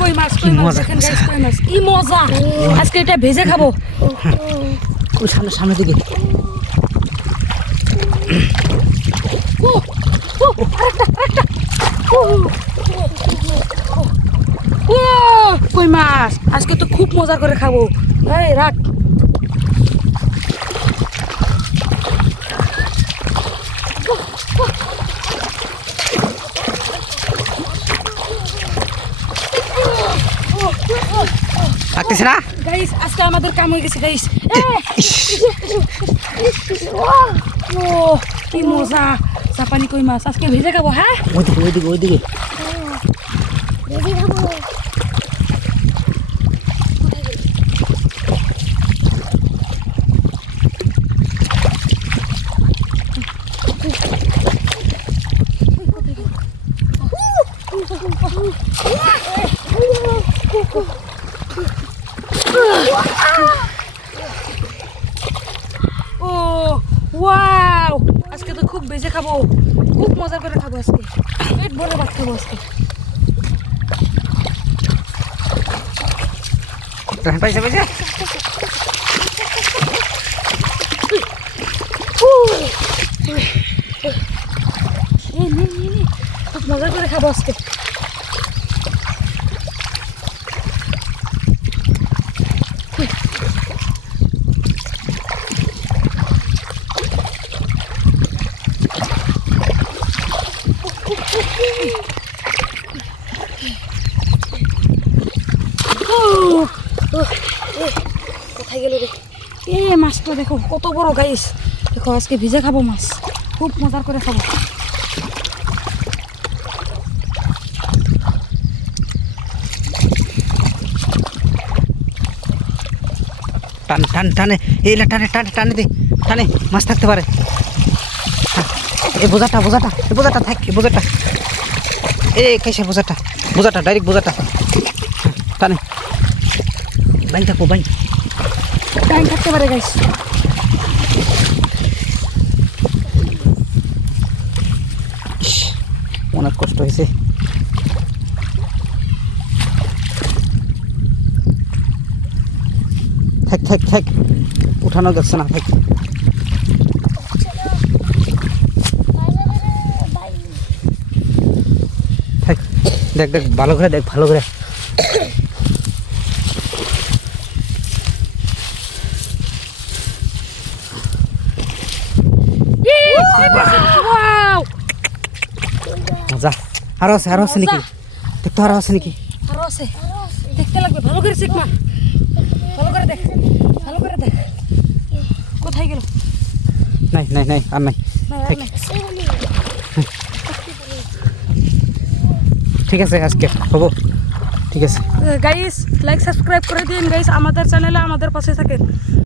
কই মাছ দেখেন গাইস, কই মাছ, কি মজা। আজকে এটা ভেজে খাবো। ওই সামনের দিকে। কই মাছ আজকে তো খুব মজা করে খাবো। এই রাখ। লাগতেছে না গাইস, আজকে আমাদের কাম হয়ে গেছে গাইস। ও কি মজা, জাপানি কই মাছ আজকে ভেজে খাবো। হ্যাঁ, ওইদিকে ও ওয়াও, আজকে তো খুব ভেজে খাবো, খুব মজা করে খাবো আজকে, পেট ভরে ভাত খাবো আজকে। পাইছে খুব মজা করে খাবো আজকে। কোথায় গেল রে? মাছটা দেখো কত বড় গাইস, দেখো আজকে ভিজে খাবো মাছ, খুব মজার করে খাবো। টানে এইলা টানে দে, টানে মাছ থাকতে পারে। এই বোঝাটা থাক, বোঝাটা খাইছে, বোঝাটা ডাইরেক্ট বোঝাটা টানে। বাইন থাকবো, বাইন থাকতে পারে গাইস। অনেক কষ্ট হয়েছে। থাক উঠানো যাচ্ছে না, থাক। দেখ ভালো করে দেখ, ভালো করে। মজা। আরো আছে নাকি? দেখতো আরো আছে নাকি? আরো আছে, দেখতে লাগবে, ভালো করে চেক মার, ভালো করে দেখ। কোথায় গেল? নাই আর নাই। ঠিক আছে, আজকে হবো। ঠিক আছে গাইস, লাইক সাবস্ক্রাইব করে দিন গাইস, আমাদের চ্যানেলে আমাদের পাশে থাকেন।